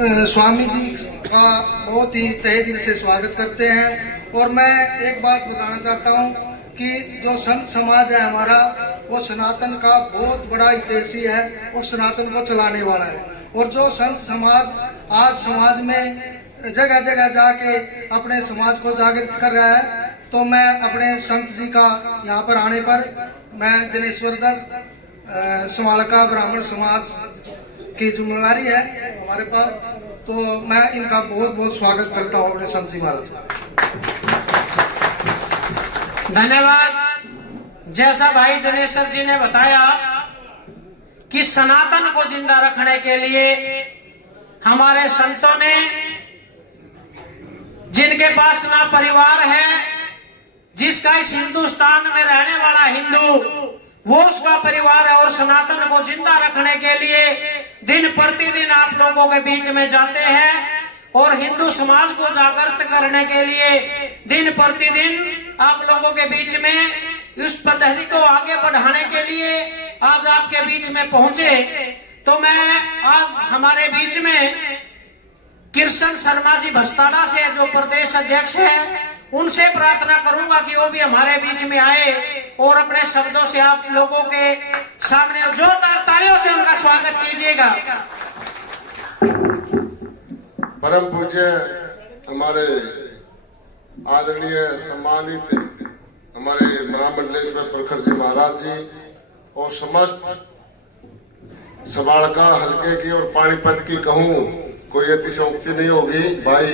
स्वामी जी का बहुत ही तहे दिल से स्वागत करते हैं। और मैं एक बात बताना चाहता हूं कि जो संत समाज है हमारा, वो सनातन का बहुत बड़ा हितैषी है और सनातन को चलाने वाला है। और जो संत समाज आज समाज में जगह जगह जाके अपने समाज को जागृत कर रहा है, तो मैं अपने संत जी का यहाँ पर आने पर मैं जनेश्वर दत्त समालका ब्राह्मण समाज की जिम्मेवारी है हमारे पास, तो मैं इनका बहुत बहुत स्वागत करता हूँ अपने संत जी महाराज का। धन्यवाद। जैसा भाई जनेश्वर जी ने बताया कि सनातन को जिंदा रखने के लिए हमारे संतों ने, जिनके पास ना परिवार है, जिसका इस हिंदुस्तान में रहने वाला हिंदू वो उसका परिवार है, और सनातन को जिंदा रखने के लिए दिन प्रतिदिन आप लोगों के बीच में जाते हैं और हिंदू समाज को जागृत करने के लिए दिन प्रतिदिन आप लोगों के बीच में इस पद्धति को आगे बढ़ाने के लिए आज आपके बीच में पहुंचे। तो मैं आज हमारे बीच में कृष्ण शर्मा जी भस्ताड़ा से, जो प्रदेश अध्यक्ष है, उनसे प्रार्थना करूंगा कि वो भी हमारे बीच में आए और अपने शब्दों से आप लोगों के सामने जोरदार तालियों से उनका स्वागत कीजिएगा। परम पूज्य हमारे आदरणीय सम्मानित हमारे महामंडलेश्वर प्रखर जी महाराज जी और समस्त सबाड़का हल्के की और पानीपत की कहूं कोई अतिशयोक्ति नहीं होगी। भाई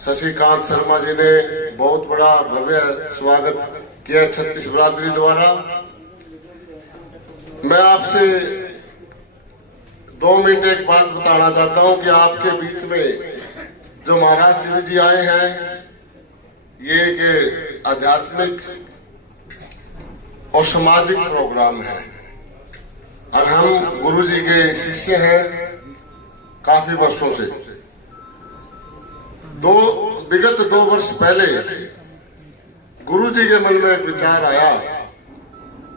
शशिकांत शर्मा जी ने बहुत बड़ा भव्य स्वागत किया छत्तीस बरादरी द्वारा। मैं आपसे 2 मिनट एक बात बताना चाहता हूं कि आपके बीच में जो महाराज श्री जी आए हैं, ये एक आध्यात्मिक और सामाजिक प्रोग्राम है और हम गुरु जी के शिष्य हैं काफी वर्षों से। विगत 2 वर्ष पहले गुरु जी के मन में एक विचार आया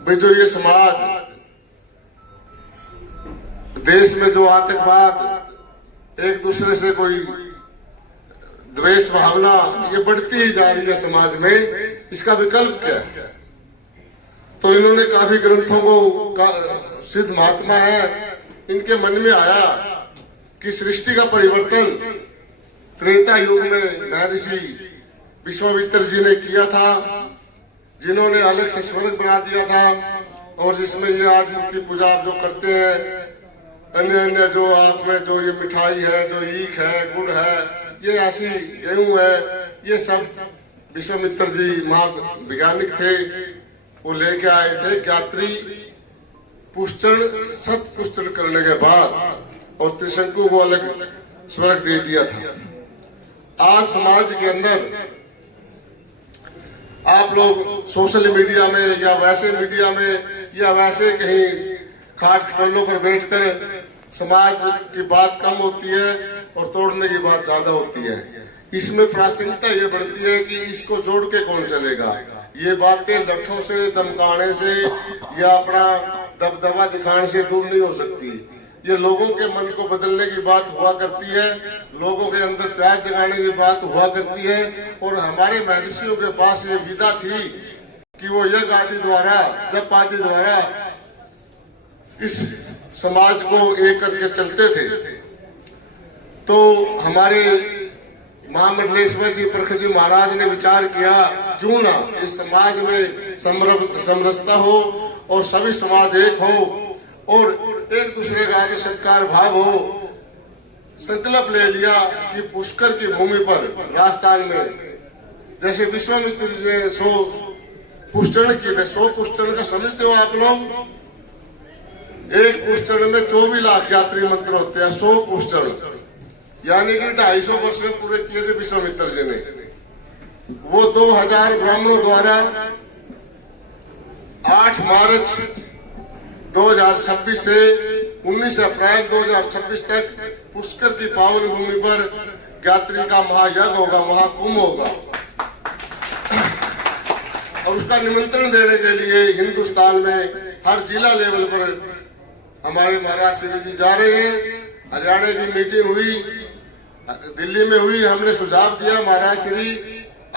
भाई, जो ये समाज देश में जो आतंकवाद, एक दूसरे से कोई द्वेष भावना ये बढ़ती ही जा रही है समाज में, इसका विकल्प क्या है? तो इन्होंने काफी ग्रंथों को, सिद्ध महात्मा है, इनके मन में आया कि सृष्टि का परिवर्तन त्रेता युग में महर्षि विश्वामित्र जी ने किया था, जिन्होंने अलग से स्वर्ग बना दिया था, और जिसमें ये आज मूर्ति पूजा आप जो करते हैं, अन्य अन्य जो आप में जो ये मिठाई है, जो ईख है, गुड़ है, ये ऐसी गेहूं है, ये सब विश्वामित्र जी महावैज्ञानिक थे, वो लेके आए थे। ज्ञात्री पुष्टन सत पुष्टन करने के बाद और त्रिशंकु को अलग स्वर्ग दे दिया था। आज समाज के अंदर आप लोग सोशल मीडिया में या वैसे मीडिया में या वैसे कहीं खाट खटोलों पर बैठकर समाज की बात कम होती है और तोड़ने की बात ज्यादा होती है। इसमें प्रासंगिकता ये बढ़ती है कि इसको जोड़ के कौन चलेगा। ये बातें लठों से, धमकाने से या अपना दबदबा दिखाने से दूर नहीं हो सकती। ये लोगों के मन को बदलने की बात हुआ करती है, लोगों के अंदर प्यार जगाने की बात हुआ करती है। और हमारे महर्षियों के पास ये विधा थी कि वो यज्ञ आदि द्वारा, जप आदि द्वारा इस समाज को एक करके चलते थे। तो हमारे महामंडलेश्वर जी प्रखर जी महाराज ने विचार किया, क्यों ना इस समाज में समरसता हो और सभी समाज एक हो और एक दूसरे का आदर सत्कार भाव हो। संकल्प ले लिया कि पुष्कर की भूमि पर राजस्थान में जैसे विश्वामित्र जी ने 100 पुष्टन किए थे, 100 पुष्टन का समझते हो आप लोग? एक पुष्टन में 24 लाख यात्री मंत्र होते हैं। 100 पुष्टन यानी कि 250 वर्ष में पूरे किए थे विश्वामित्र जी ने। वो 2000 ब्राह्मणों द्वारा 8 मार्च 2026 से 19 अप्रैल 2026 तक पुष्कर की पावन भूमि पर यात्री का महायज्ञ होगा, महाकुंभ होगा। और उसका निमंत्रण देने के लिए हिंदुस्तान में हर जिला लेवल पर हमारे महाराज श्री जी जा रहे हैं। हरियाणा की मीटिंग हुई दिल्ली में हुई, हमने सुझाव दिया महाराज श्री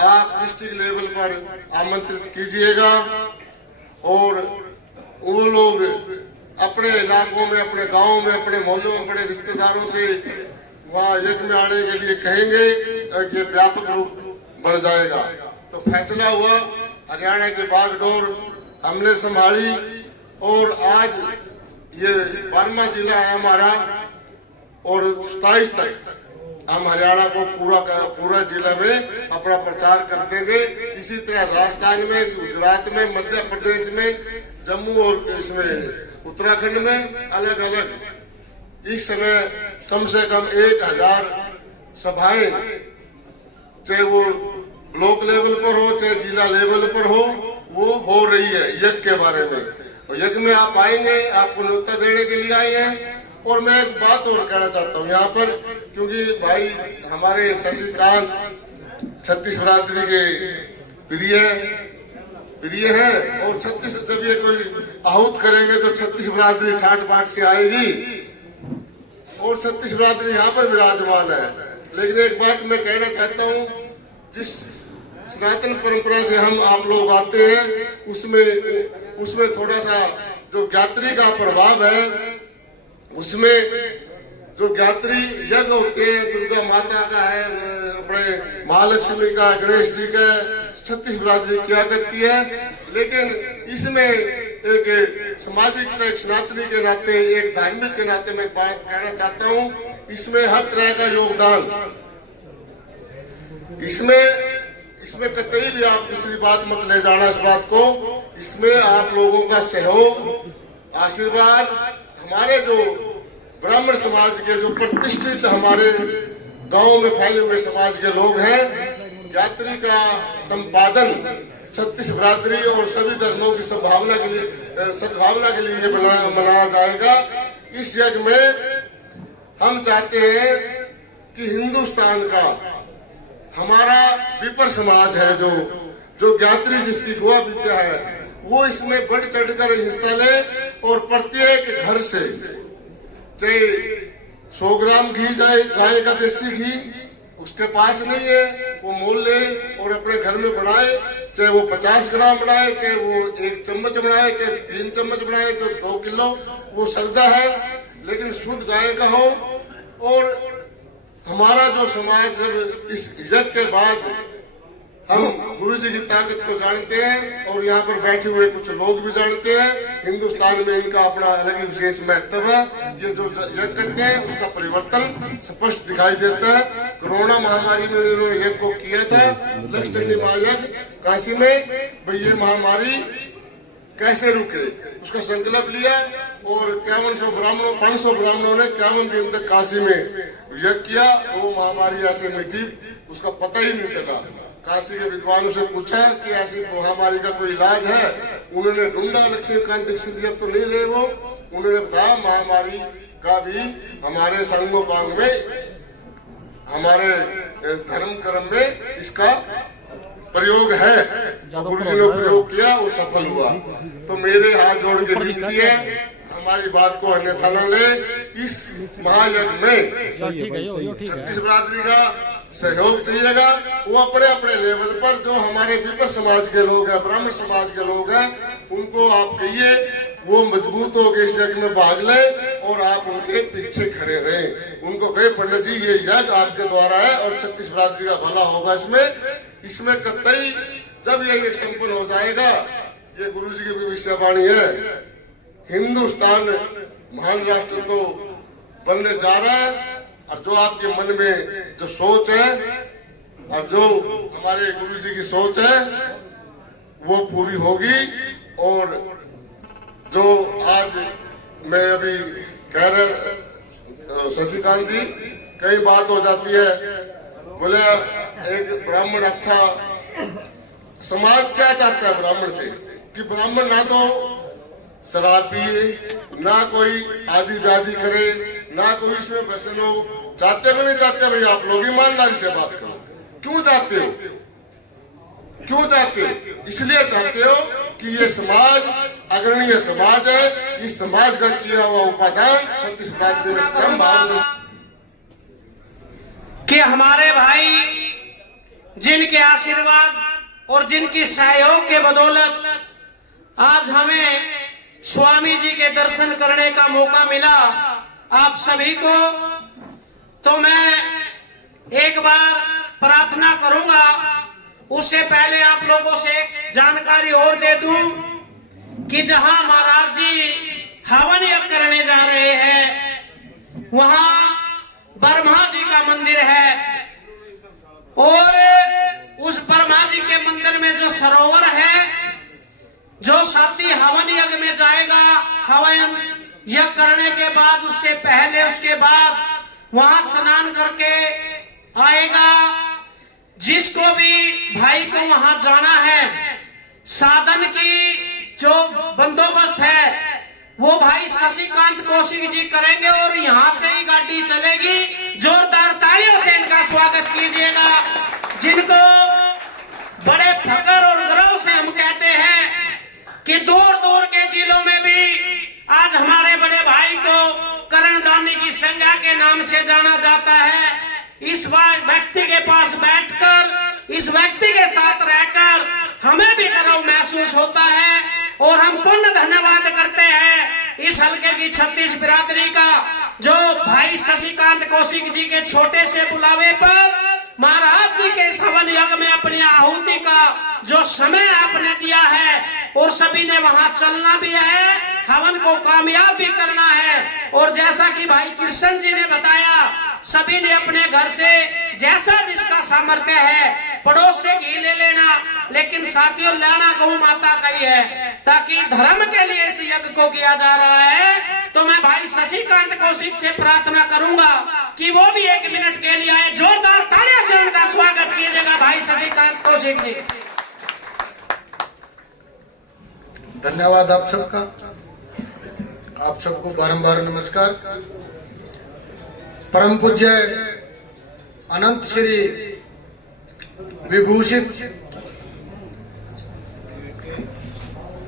आप डिस्ट्रिक्ट लेवल पर आमंत्रित कीजिएगा और वो लोग अपने इलाकों में, अपने गांव में, अपने मोहल्लों में, अपने रिश्तेदारों से वहाँ यज्ञ में आने के लिए कहेंगे, ये व्यापक रूप बढ़ जाएगा। तो फैसला हुआ, हरियाणा की बागडोर हमने संभाली और आज ये 12वां जिला है हमारा और 27 तक हम हरियाणा को पूरा जिला में अपना प्रचार कर देंगे। इसी तरह राजस्थान में, गुजरात में, मध्य प्रदेश में, जम्मू और इसमें उत्तराखंड में अलग अलग इस समय कम से कम 1000 सभाएं, चाहे वो ब्लॉक लेवल पर हो चाहे जिला लेवल पर हो, वो हो रही है यज्ञ के बारे में। और यज्ञ में आप आएंगे, आपको न्योता देने के लिए आए हैं। और मैं एक बात और कहना चाहता हूँ यहाँ पर, क्योंकि भाई हमारे शशिकांत 36 बिरादरी के प्रिय हैं और 36 जब ये कोई आहूत करेंगे तो 36 बिरादरी ठाट बाट से आएगी और 36 बिरादरी यहाँ पर विराजमान है। लेकिन एक बात मैं कहना चाहता हूँ, जिस सनातन परंपरा से हम आप लोग आते हैं उसमें थोड़ा सा जो ज्ञात्री का प्रभाव है, उसमें जो ज्ञात्री यज्ञ होते हैं, दुर्गा माता का है, अपने महालक्ष्मी का, गणेश जी का 36 बिरादरी किया करती है। लेकिन इसमें एक सामाजिक, एक सनातनी के नाते, एक धार्मिक के नाते मैं एक बात कहना चाहता हूँ, इसमें हर तरह का योगदान, इसमें कतई भी आप दूसरी बात मत ले जाना इस बात को, इसमें आप लोगों का सहयोग, आशीर्वाद, हमारे जो ब्राह्मण समाज के जो प्रतिष्ठित हमारे गांव में फैले हुए समाज के लोग हैं, यात्री का संपादन 36 बिरादरी और सभी धर्मों की सद्भावना के लिए मनाया जाएगा। इस यज्ञ में हम चाहते हैं कि हिंदुस्तान का हमारा विपर समाज है, जो ज्ञात्री जिसकी गुआ विद्या है, वो इसमें बढ़ चढ़कर हिस्सा ले और प्रत्येक घर से चाहे 100 ग्राम घी जाए, गाय का देसी घी उसके पास नहीं है, वो मोल ले और अपने घर में बनाए, चाहे वो 50 ग्राम बनाए, चाहे वो 1 चम्मच बनाए, चाहे 3 चम्मच बनाए, चाहे 2 किलो, वो श्रद्धा है, लेकिन शुद्ध गाय का हो। और हमारा जो समाज जब इस यज्ञ के बाद हम गुरु जी की ताकत को जानते हैं और यहाँ पर बैठे हुए कुछ लोग भी जानते हैं, हिंदुस्तान में इनका अपना अलग ही विशेष महत्व है। ये जो यज्ञ करते हैं उसका परिवर्तन स्पष्ट दिखाई देता है। कोरोना महामारी में इन्होंने यज्ञ को किया था, लक्षचंडी महायज्ञ काशी में, भाई ये महामारी कैसे रुके, उसका संकल्प लिया और 500 ब्राह्मणों ने 51 दिन तक काशी में यज्ञ किया। वो महामारी ऐसे मिटी, उसका पता ही नहीं चला। काशी के विद्वानों से पूछा कि ऐसी महामारी का कोई इलाज है, उन्होंने ढूंढा, लक्ष्मीकांत दीक्षित जी अब तो नहीं रहे वो, उन्होंने बताया महामारी का भी हमारे संगोपांग में, हमारे धर्म कर्म में इसका प्रयोग है। गुरु जी ने प्रयोग किया, वो सफल हुआ। तो मेरे हाथ जोड़ के विनती है, हमारी बात को अन्यथा न ले। इस महायज्ञ में 36 बिरादरी का सहयोग चाहिएगा। वो अपने अपने लेवल पर जो हमारे विपर समाज के लोग हैं, ब्राह्मण समाज के लोग हैं, उनको आप कहिए वो मजबूत होकर इस यज्ञ में भाग ले और आप उनके पीछे खड़े रहें। उनको कहे पंडित जी ये यज्ञ आपके द्वारा है और 36 बिरादरी का भला होगा। इसमें कतई जब ये संपन्न हो जाएगा, ये गुरु जी की भविष्यवाणी है, हिंदुस्तान महान राष्ट्र तो बनने जा रहा है। और जो आपके मन में जो सोच है और जो हमारे गुरु जी की सोच है वो पूरी होगी। और जो आज मैं अभी कह रहा शशिकांत जी, कई बात हो जाती है, बोले एक ब्राह्मण अच्छा, समाज क्या चाहता है ब्राह्मण से कि ब्राह्मण ना तो शराब पिए, ना कोई आदि व्याधि करे, ना कोई इसमें फैसल हो। चाहते हो नहीं चाहते भाई? आप लोग ईमानदारी से बात करो, क्यों चाहते हो? क्यों चाहते हो? इसलिए चाहते हो कि ये समाज अग्रणीय समाज है, इस समाज का किया हुआ उपादान 36 बिरादरी में समभाव से आशीर्वाद और जिनकी सहयोग के बदौलत आज हमें स्वामी जी के दर्शन करने का मौका मिला आप सभी को। तो मैं एक बार प्रार्थना करूंगा, उससे पहले आप लोगों से एक जानकारी और दे दूं कि जहां महाराज जी हवन यज्ञ करने जा रहे हैं वहां ब्रह्मा जी का मंदिर है और उस ब्रह्मा जी के मंदिर में जो सरोवर है, जो साथी हवन यज्ञ में जाएगा, हवन यज्ञ करने के बाद उससे पहले उसके बाद वहां स्नान करके आएगा। जिसको भी भाई को वहां जाना है, साधन की जो बंदोबस्त है वो भाई शशिकांत कौशिक जी करेंगे और यहां से ही गाड़ी चलेगी। जोरदार तालियों से इनका स्वागत कीजिएगा, जिनको बड़े फकर और गर्व से हम कहते हैं कि दूर दूर के जिलों में भी आज हमारे बड़े भाई को करणदानी की संज्ञा के नाम से जाना जाता है। इस व्यक्ति के पास बैठकर, इस व्यक्ति के साथ रहकर हमें भी गर्व महसूस होता है और हम पूर्ण धन्यवाद करते हैं इस हल्के की 36 बिरादरी का, जो भाई शशिकांत कौशिक जी के छोटे से बुलावे पर महाराज जी के हवन यज्ञ में अपनी आहुति का जो समय आपने दिया है और सभी ने वहां चलना भी है, हवन को कामयाब भी करना है। और जैसा कि भाई कृष्ण जी ने बताया, सभी ने अपने घर से जैसा जिसका सामर्थ्य है पड़ोस से घी ले लेना, लेकिन साथियों लाना गौ माता का ही है, ताकि धर्म के लिए इस यज्ञ को किया जा रहा है। तो मैं भाई शशिकांत कौशिक से प्रार्थना करूंगा कि वो भी 1 मिनट के लिए आए। जोरदार तालियों से उनका स्वागत कीजिएगा भाई शशिकांत कौशिक जी। धन्यवाद आप सबका, आप सबको बारंबार नमस्कार। परम पूज्य अनंत श्री विभूषित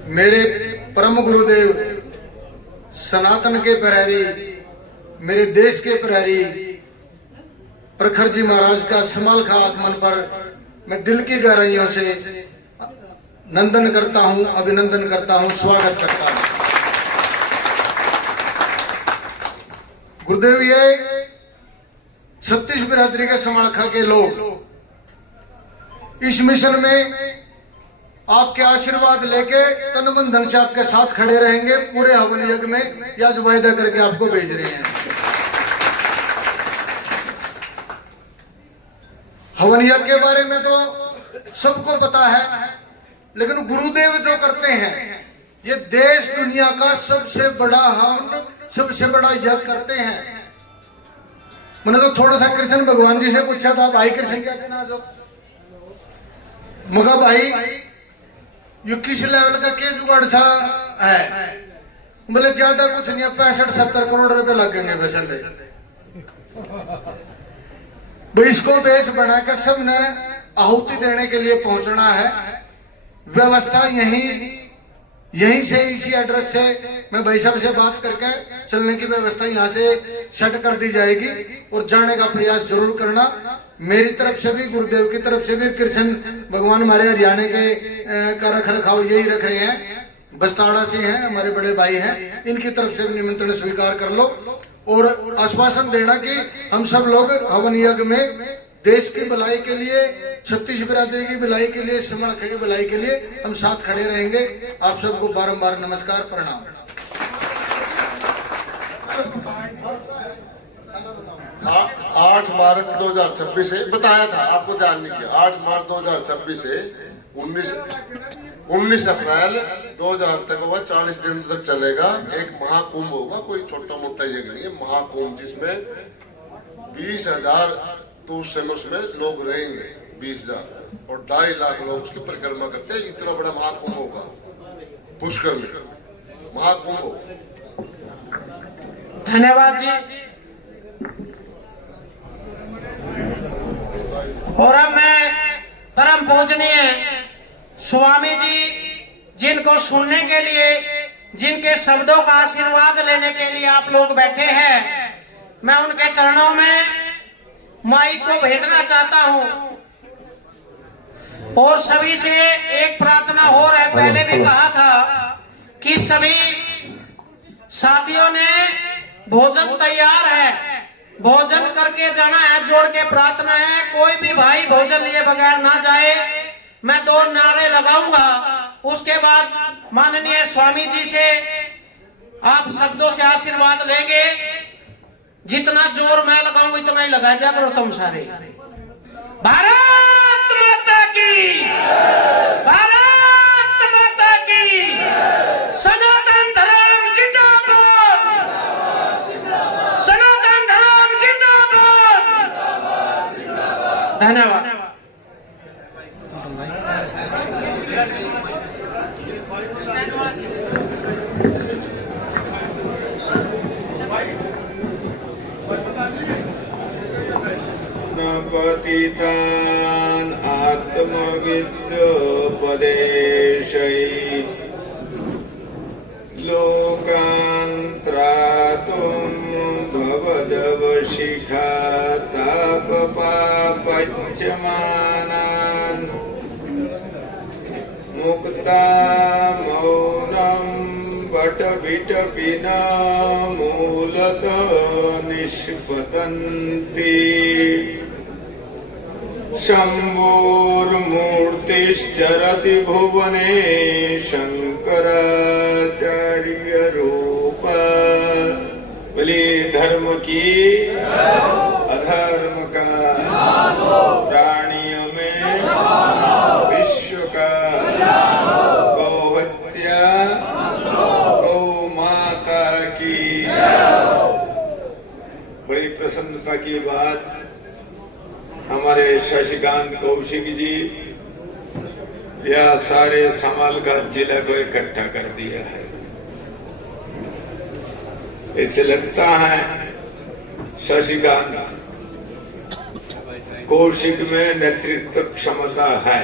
मेरे परम गुरुदेव सनातन के प्रहरी, मेरे देश के प्रहरी प्रखर जी महाराज का समालखा आगमन पर मैं दिल की गहराइयों से नंदन करता हूं, अभिनंदन करता हूं, स्वागत करता हूं। गुरुदेव, ये 36 बिरादरी के समालखा के लोग इस मिशन में आपके आशीर्वाद लेके तन मन धन से आपके साथ खड़े रहेंगे। पूरे हवन यज्ञ में या जो वायदा करके आपको भेज रहे हैं। हवन यज्ञ के बारे में तो सबको पता है, लेकिन गुरुदेव जो करते हैं ये देश दुनिया का सबसे बड़ा यज्ञ करते हैं। मैंने तो थोड़ा सा कृष्ण भगवान जी से पूछा था, भाई कृष्ण क्या कहना जो मगा भाई ये किस लेवल का के जुगाड़ सा है? बोले ज्यादा कुछ नहीं, 65-70 करोड़ रुपए लगेंगे वैसे। इसको बेस बनाकर सबने आहुति देने के लिए पहुंचना है। व्यवस्था यहीं से, इसी एड्रेस से मैं भाई साहब से बात करके चलने की व्यवस्था यहाँ से सेट कर दी जाएगी और जाने का प्रयास जरूर करना। मेरी तरफ से भी, गुरुदेव की तरफ से भी, कृष्ण भगवान हमारे हरियाणा के का रख रखाव यही रख रहे हैं, बस्ताड़ा से हैं, हमारे बड़े भाई हैं, इनकी तरफ से भी निमंत्रण स्वीकार कर लो और आश्वासन देना कि हम सब लोग हवन यज्ञ में देश की भलाई के लिए, 36 बिरादरी की भलाई के लिए, समालखा की भलाई के लिए हम साथ खड़े रहेंगे। आप सबको बारंबार नमस्कार, प्रणाम। 8 मार्च 2026 से बताया था, आपको ध्यान नहीं किया। 8 मार्च 2026 से 19 अप्रैल 2000 तक होगा, 40 दिन तक चलेगा। एक महाकुंभ होगा, कोई छोटा मोटा यज्ञ नहीं है, महाकुंभ, जिसमें 20,000 तो उस समय उसमें लोग रहेंगे, 20,000 और 2.5 लाख लोग उसकी परिक्रमा करते हैं। इतना बड़ा महाकुंभ होगा पुष्कर में, महाकुंभ होगा। धन्यवाद जी। और अब मैं परम पूजनीय स्वामी जी, जिनको सुनने के लिए, जिनके शब्दों का आशीर्वाद लेने के लिए आप लोग बैठे हैं, मैं उनके चरणों में माइक को भेजना चाहता हूं। और सभी से एक प्रार्थना और है, पहले भी कहा था कि सभी साथियों ने भोजन तैयार है, भोजन करके जाना है। जोड़ के प्रार्थना है, कोई भी भाई भोजन लिए बगैर ना जाए। मैं 2 नारे लगाऊंगा, उसके बाद माननीय स्वामी जी से आप शब्दों से आशीर्वाद लेंगे। जितना जोर मैं लगाऊंगा इतना ही लगा दिया करो तुम सारे। भारत माता की, भारत माता की, सनातन धर्म जिंदाबाद, सनातन धर्म जिंदाबाद। धन्यवाद। पतितान् आत्मविद्योपदेशै लोकान् त्रातुं भवदवशिखा तापपापच्यमानान् मुक्ता मौनं वटविटपि न मूलतः निष्पतन्ति शम्भोर्मूर्तिश्चरति भुवने शंकराचार्य रूप। बोले धर्म की अधर्म का प्राणियों में विश्व का गौहत्या गौ माता की। बड़ी प्रसन्नता की बात, हमारे शशिकांत कौशिक जी यह सारे समाल का जिला को इकट्ठा कर दिया है। इससे लगता है शशिकांत कौशिक में नेतृत्व क्षमता है।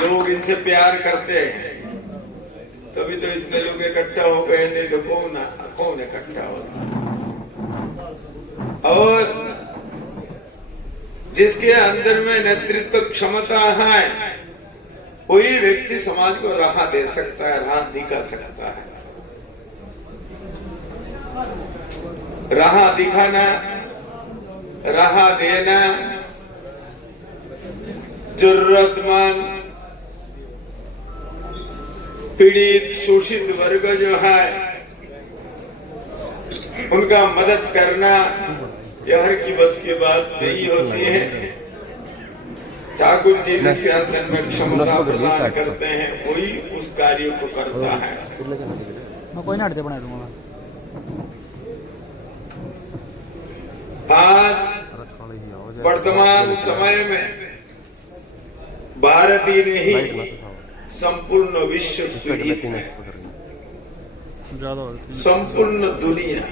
लोग इनसे प्यार करते हैं, तभी तो इतने लोग इकट्ठा हो गए, नहीं तो कौन इकट्ठा होता। और जिसके अंदर में नेतृत्व क्षमता है वही व्यक्ति समाज को राह दे सकता है, राह दिखा सकता है। राह दिखाना, राह देना, जरूरतमंद पीड़ित शोषित वर्ग जो है उनका मदद करना यह हर की बस की बात नहीं होती है। ठाकुर जी जिसके अंदर में क्षमता प्रदान करते हैं वही उस कार्य को करता है। आज वर्तमान समय में भारत ही नहीं संपूर्ण विश्व पीड़ित है, संपूर्ण दुनिया।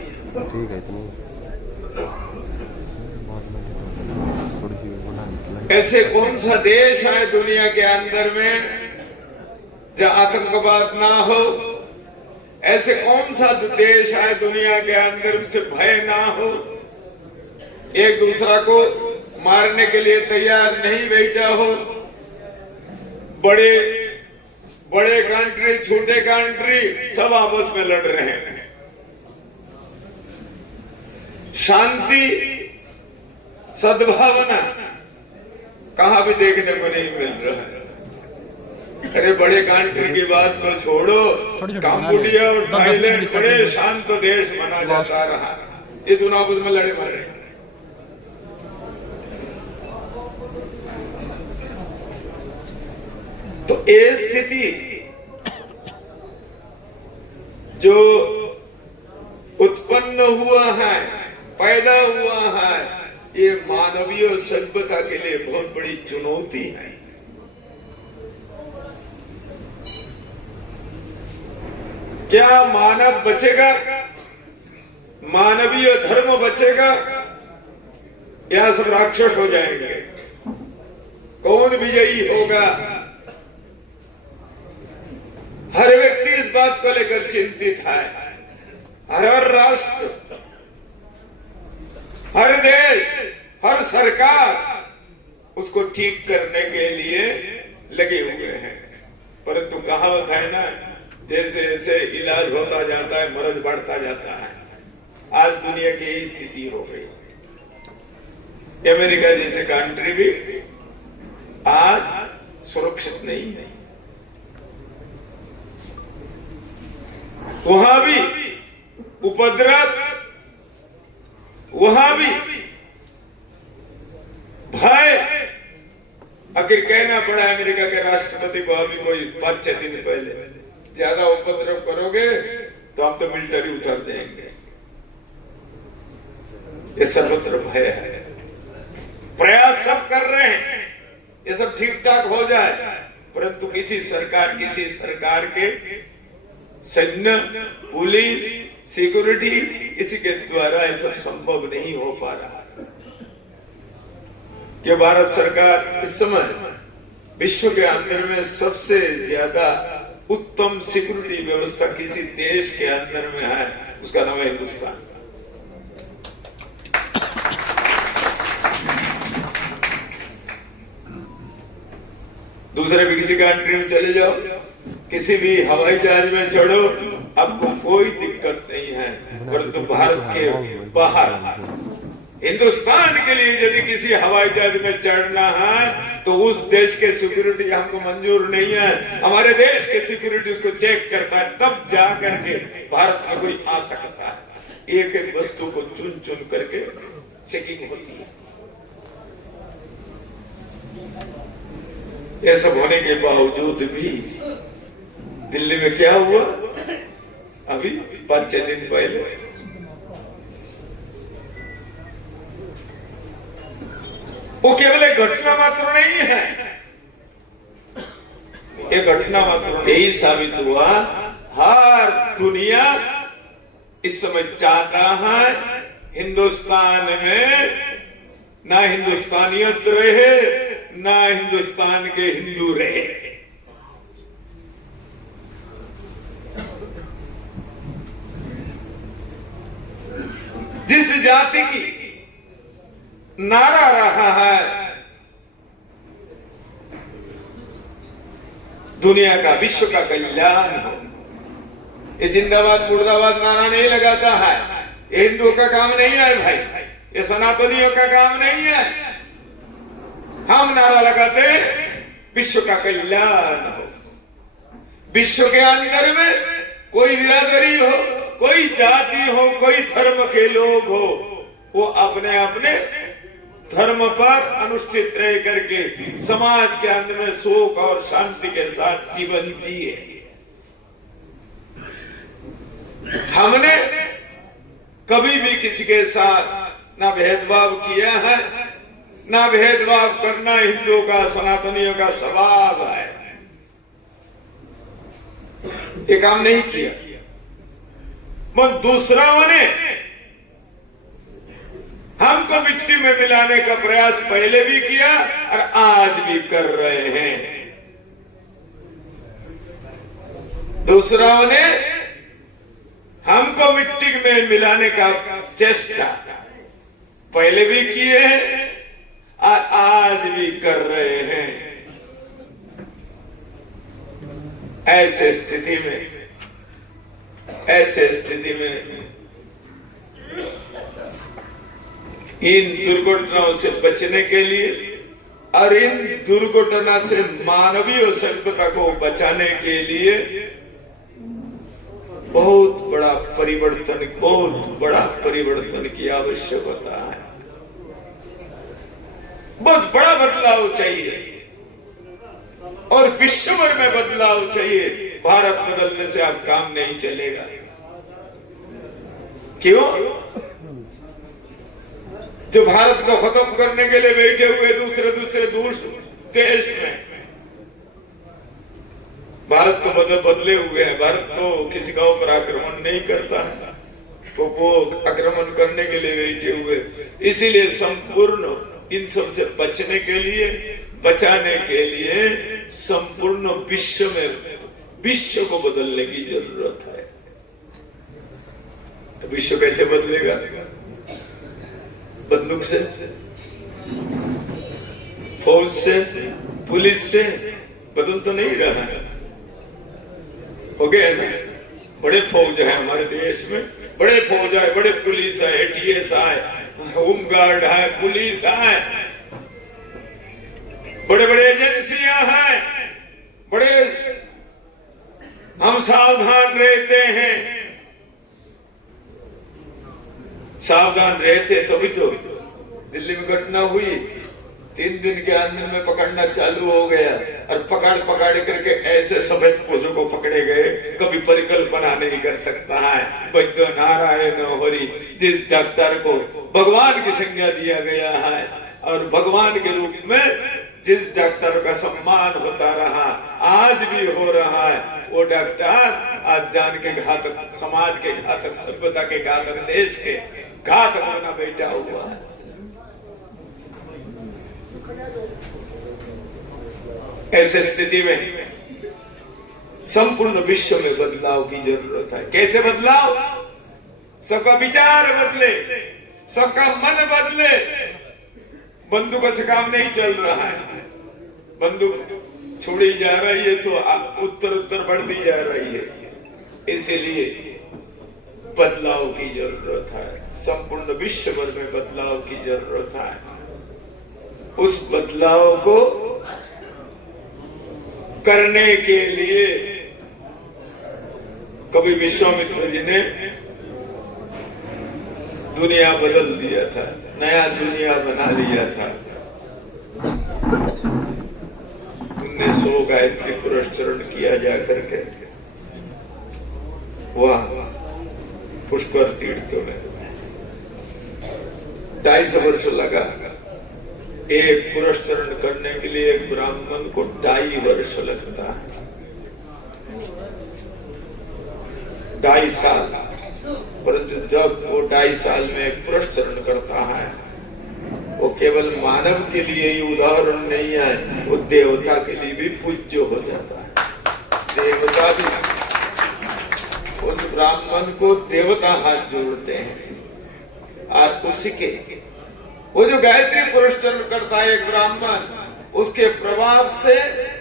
ऐसे कौन सा देश है दुनिया के अंदर में जहां आतंकवाद ना हो? ऐसे कौन सा देश है दुनिया के अंदर से भय ना हो? एक दूसरा को मारने के लिए तैयार नहीं बैठा हो? बड़े बड़े कंट्री, छोटे कंट्री सब आपस में लड़ रहे हैं। शांति, सद्भावना कहां भी देखने को नहीं मिल रहा है। अरे बड़े कंट्री की बात को छोड़ो, कंबोडिया और थाईलैंड बड़े शांत देश माना जाता रहा, ये दोनों आपस में लड़े मर रहे। तो ये स्थिति जो उत्पन्न हुआ है, पैदा हुआ है, ये मानवीय सभ्यता के लिए बहुत बड़ी चुनौती है। क्या मानव बचेगा? मानवीय धर्म बचेगा या सब राक्षस हो जाएंगे? कौन विजयी होगा? हर व्यक्ति इस बात को लेकर चिंतित है। हर राष्ट्र, हर देश, सरकार उसको ठीक करने के लिए लगे हुए हैं। परंतु कहावत है ना, जैसे जैसे इलाज होता जाता है मर्ज बढ़ता जाता है। आज दुनिया की यही स्थिति हो गई। अमेरिका जैसे कंट्री भी आज सुरक्षित नहीं है। वहां भी उपद्रव, वहां भी भय। आखिर कहना पड़ा अमेरिका के राष्ट्रपति को अभी कोई 5-6 दिन पहले, ज्यादा उपद्रव करोगे तो हम तो मिलिट्री उतार देंगे। ये सर्वत्र भय है। प्रयास सब कर रहे हैं ये सब ठीक ठाक हो जाए, परंतु किसी सरकार के सैन्य, पुलिस, सिक्योरिटी, किसी के द्वारा ये सब संभव नहीं हो पा रहा है। कि भारत सरकार इस समय विश्व के अंदर में सबसे ज्यादा उत्तम सिक्योरिटी व्यवस्था किसी देश के अंदर में है, उसका नाम है हिंदुस्तान। दूसरे भी किसी कंट्री में चले जाओ, किसी भी हवाई जहाज में चढ़ो, आपको कोई दिक्कत नहीं है। परंतु भारत के बाहर हिंदुस्तान के लिए यदि किसी हवाई जहाज में चढ़ना है तो उस देश के सिक्योरिटी हमको मंजूर नहीं है। हमारे देश के सिक्योरिटी उसको चेक करता है, तब जा करके भारत में कोई आ सकता है। एक एक वस्तु को चुन चुन करके चेकिंग होती है। ये सब होने के बावजूद भी दिल्ली में क्या हुआ अभी 5-6 दिन पहले, वो केवल एक घटना मात्र नहीं है। ये घटना मात्र यही साबित हुआ, हर दुनिया इस समय चाहता है हिंदुस्तान में ना हिंदुस्तानियत रहे, ना हिंदुस्तान के हिंदू रहे। जिस जाति की नारा रहा है दुनिया का, विश्व का कल्याण हो, ये जिंदाबाद मुर्दाबाद नारा नहीं लगाता है। ये हिंदुओं का काम नहीं है भाई, ये सनातनियों का काम नहीं है। हम नारा लगाते विश्व का कल्याण हो। विश्व के अंदर में कोई बिरादरी हो, कोई जाति हो, कोई धर्म के लोग हो, वो अपने अपने धर्म पर अनुष्ठित रह करके समाज के अंदर में सुख और शांति के साथ जीवन जिए। हमने कभी भी किसी के साथ ना भेदभाव किया है, ना भेदभाव करना हिंदुओं का, सनातनियों का स्वभाव है। ये काम नहीं किया। मगर दूसरों ने हमको मिट्टी में मिलाने का प्रयास पहले भी किया और आज भी कर रहे हैं। दूसरों ने हमको मिट्टी में मिलाने का चेष्टा पहले भी किए हैं और आज भी कर रहे हैं। ऐसे स्थिति में इन दुर्घटनाओं से बचने के लिए और इन दुर्घटना से मानवीय सभ्यता को बचाने के लिए बहुत बड़ा परिवर्तन की आवश्यकता है। बहुत बड़ा बदलाव चाहिए और विश्व भर में बदलाव चाहिए। भारत बदलने से अब काम नहीं चलेगा। क्यों? जो भारत को खत्म करने के लिए बैठे हुए दूसरे देश में, भारत तो बदले हुए हैं। भारत तो किसी का ऊपर आक्रमण नहीं करता है, तो वो आक्रमण करने के लिए बैठे हुए। इसीलिए संपूर्ण इन सब से बचाने के लिए संपूर्ण विश्व को बदलने की जरूरत है। तो विश्व कैसे बदलेगा? बंदूक से? फौज से, पुलिस से बदल तो नहीं रहा है। हो गया ना, बड़े फौज है हमारे देश में, बड़े फौज है, बड़े पुलिस है, एटीएस है, होमगार्ड है, पुलिस है, बड़े बड़े एजेंसियां हैं, बड़े हम सावधान रहते हैं। सावधान रहते तभी तो दिल्ली में घटना हुई, 3 दिन के अंदर में पकड़ना चालू हो गया और पकड़ करके ऐसे सफेद पोषों को पकड़े गए, कभी परिकल्पना नहीं कर सकता है। वैद्य नारायण हरि, जिस डॉक्टर को भगवान की संज्ञा दिया गया है और भगवान के रूप में जिस डॉक्टर का सम्मान होता रहा, आज भी हो रहा है, वो डॉक्टर आज जान के घातक, समाज के घातक, सभ्यता के घातक, देश के घातक बना बैठा हुआ है। ऐसे स्थिति में संपूर्ण विश्व में बदलाव की जरूरत है। कैसे बदलाव? सबका विचार बदले, सबका मन बदले। बंदूकों से काम नहीं चल रहा है, बंदूक छोड़ी जा रही है तो उत्तर बढ़ती जा रही है। इसीलिए बदलाव की जरूरत है, संपूर्ण विश्व भर में बदलाव की जरूरत है। उस बदलाव को करने के लिए कभी विश्वामित्र जी ने दुनिया बदल दिया था, नया दुनिया बना लिया था। 1900 गायत्री पुरस्चरण किया जा करके वहां पुष्कर तीर्थों में 250 वर्ष लगा। एक पुरस्चरण करने के लिए एक ब्राह्मण को 2.5 वर्ष लगता है, 2.5 साल। परंतु जब वो 2.5 साल में पुरस्चरण करता है, वो केवल मानव के लिए ही उदाहरण नहीं है, वो देवता के लिए भी पूज्य हो जाता है। देवता भी उस ब्राह्मण को देवता हाथ जोड़ते हैं। और उसी के वो जो गायत्री पुरस्चरण करता है एक ब्राह्मण, उसके प्रभाव से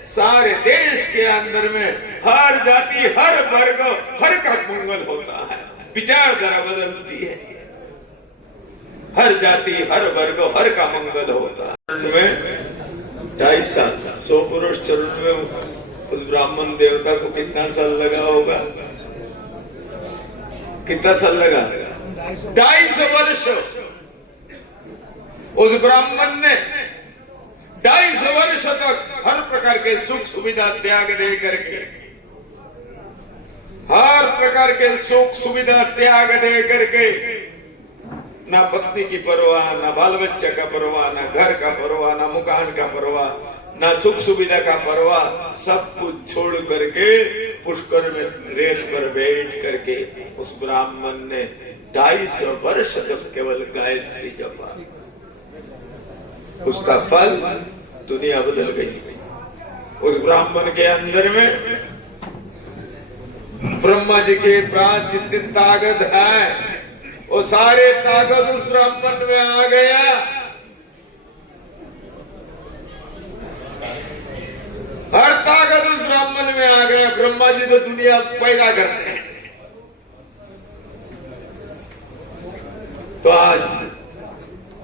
सारे देश के अंदर में हर जाति, हर वर्ग, हर का मंगल होता है। विचारधारा बदलती है, हर जाति, हर वर्ग, हर का मंगल होता है। में 2.5 साल 100 पुरस्चरण में उस ब्राह्मण देवता को कितना साल लगा होगा? कितना साल लगा? 250 वर्ष। उस ब्राह्मण ने 250 वर्ष तक हर प्रकार के सुख सुविधा त्याग दे करके, हर प्रकार के सुख सुविधा त्याग दे करके, ना पत्नी की परवाह, ना बाल बच्चे का परवाह, ना घर का परवाह, ना मकान का परवाह, ना सुख सुविधा का परवाह, सब कुछ छोड़ करके पुष्कर में रेत पर बैठ करके उस ब्राह्मण ने 250 वर्ष तक केवल गायत्री जपा। उसका फल दुनिया बदल गई। उस ब्राह्मण के अंदर में ब्रह्मा जी के प्राण जितनी ताकत है, वो सारे ताकत उस ब्राह्मण में आ गया। हर ताकत उस ब्राह्मण में आ गया। ब्रह्मा जी तो दुनिया पैदा करते हैं। तो आज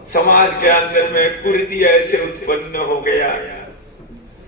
समाज के अंदर में कुरीति ऐसे उत्पन्न हो गया